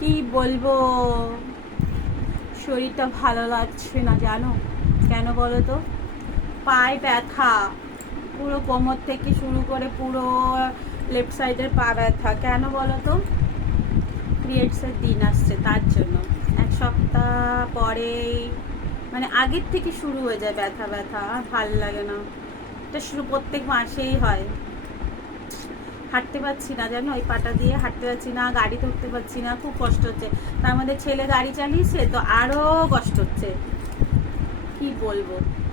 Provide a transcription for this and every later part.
কি বলব? শরীরটা ভালো লাগছে না, জানো? কেন বলো তো? পায়ে ব্যথা। পুরো কোমর থেকে শুরু করে পুরো লেফট সাইডের পা ব্যথা। কেন বলো তো? পিরিয়ডসের দিন আসছে, তার জন্য। এক সপ্তাহ পরেই মানে আগের থেকে শুরু হয়ে যায় ব্যথা ব্যথা। আর ভালো লাগে না। এটা শুরু প্রত্যেক মাসেই হয়। হাঁটতে পারছি না, জানো? ওই পাটা দিয়ে হাঁটতে পারছি না, গাড়ি ধরতে পারছি না, খুব কষ্ট হচ্ছে। তার মধ্যে ছেলে গাড়ি চালিয়েছে তো আরও কষ্ট হচ্ছে। কি বলব?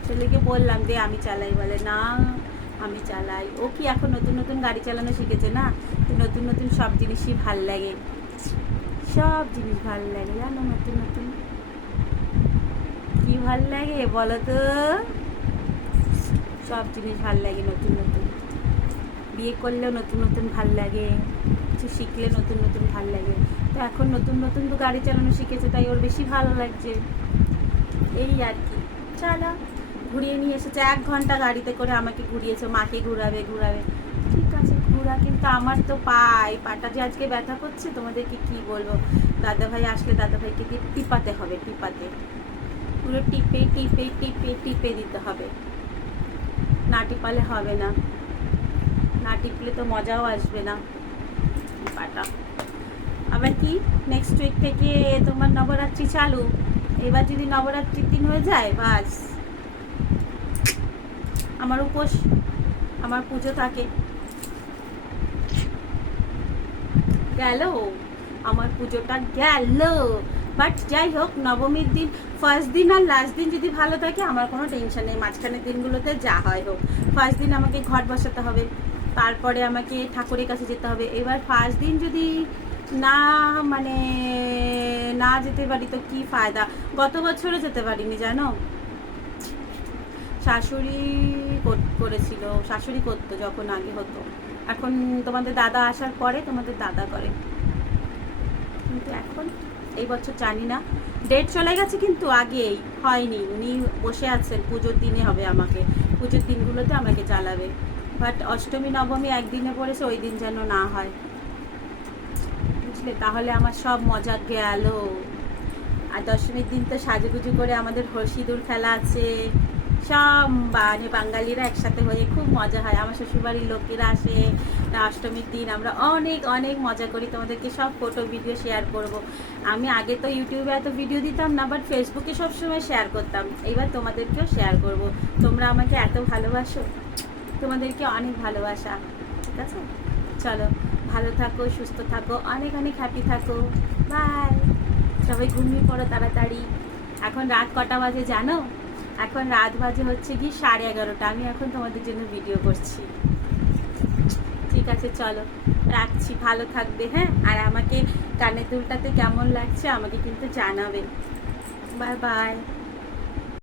ছেলেকে বললাম যে আমি চালাই। বলে, না, আমি চালাই। ও কি এখন নতুন নতুন গাড়ি চালানো শিখেছে না? নতুন নতুন সব জিনিসই ভালো লাগে। সব জিনিস ভালো লাগে, জানো? নতুন নতুন। কি ভালো লাগে বলো তো? সব জিনিস ভালো লাগে নতুন নতুন। বিয়ে করলেও নতুন নতুন ভালো লাগে, কিছু শিখলে নতুন নতুন ভালো লাগে। তো এখন নতুন নতুন তো গাড়ি চালানো শিখেছে, তাই ওর বেশি ভালো লাগছে। এই আর কি। চালা, ঘুরিয়ে নিয়ে এসেছে। এক ঘণ্টা গাড়িতে করে আমাকে ঘুরিয়েছে, মাকে ঘুরাবে ঘুরাবে। ঠিক আছে, ঘুরা, কিন্তু আমার তো পাই পাটা যে আজকে ব্যথা করছে, তোমাদেরকে কি বলব? দাদা ভাই আসলে দাদা ভাইকে দিয়ে টিপাতে হবে, টিপাতে। পুরো টিপে টিপে টিপে টিপে দিতে হবে। না টিপালে হবে না। না টিপলে তো মজাও আসবে না। পাটা আবার কি? নেক্সট উইক থেকে তোমার নবরাত্রি চালু। এবার যদি নবরাত্রির দিন হয়ে যায়, বাস। আমার উপোস, আমার পুজো থাকে। গেল। আমার পুজোটা গেল। বাট যাই হোক, নবমীর দিন ফার্স্ট দিন আর লাস্ট দিন যদি ভালো থাকে, আমার কোনো টেনশন নেই। মাঝখানের দিনগুলোতে যা হয় হোক। ফার্স্ট দিন আমাকে ঘট বসাতে হবে। তারপরে আমাকে ঠাকুরের কাছে যেতে হবে। এবার ফার্স্ট দিন যদি না মানে না যেতে পারি তো কি ফায়দা? গত বছরও যেতে পারিনি, জানো? শাশুড়ি কর- করেছিল। শাশুড়ি করতো যখন আগে হতো। এখন তোমাদের দাদা আসার পরে তোমাদের দাদা করে। কিন্তু এখন এই বছর জানি না। ডেট চলে গেছে কিন্তু আগেই, হয়নি। উনি বসে আছেন। পুজোর দিনে হবে আমাকে। পুজোর দিনগুলোতে আমাকে চালাবে বাট অষ্টমী, নবমী একদিনে পড়েছে, ওই দিন যেন না হয়। বুঝলে? তাহলে আমার সব মজা গেল। আর দশমীর দিন তো সাজুগুজু করে আমাদের হসিদুর খেলা আছে। সব মানে বাঙালিরা একসাথে হয়ে খুব মজা হয়। আমার শ্বশুরবাড়ির লোকেরা আসে। অষ্টমীর দিন আমরা অনেক অনেক মজা করি। তোমাদেরকে সব ফটো ভিডিও শেয়ার করব। আমি আগে তো ইউটিউবে এত ভিডিও দিতাম না বাট ফেসবুকে সবসময় শেয়ার করতাম। এইবার তোমাদেরকেও শেয়ার করব। তোমরা আমাকে এত ভালোবাসো। তোমাদেরকে অনেক ভালোবাসা। ঠিক আছে? চলো, ভালো থাকো, সুস্থ থাকো, অনেক অনেক হ্যাপি থাকো। বাই সবাই ঘুমিয়ে পড়ো তাড়াতাড়ি। এখন রাত কটা বাজে জানো? এখন রাত বাজে হচ্ছে কি সাড়ে এগারোটা। আমি এখন তোমাদের জন্য ভিডিও করছি। ঠিক আছে, চলো, রাখছি। ভালো থাকবে হ্যাঁ? আর আমাকে কানের দুলটাতে কেমন লাগছে আমাকে কিন্তু জানাবে। Bye bye